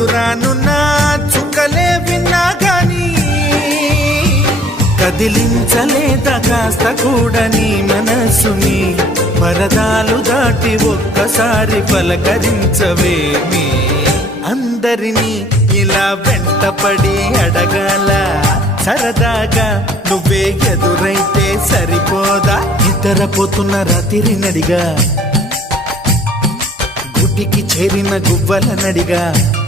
దూరానున్న చుక్కలే విన్నా గాని కదిలించలేదా కాస్త కూడా నీ మనసుని పరదాలు దాటి ఒక్కసారి పలకరించవేమి అందరినీ ఇలా వెంటపడి అడగాల సరదాగా నువ్వే ఎదురైతే సరిపోదా నిద్రపోతున్న రాత్రి నడిగా గుడికి చేరిన గువ్వల నడిగా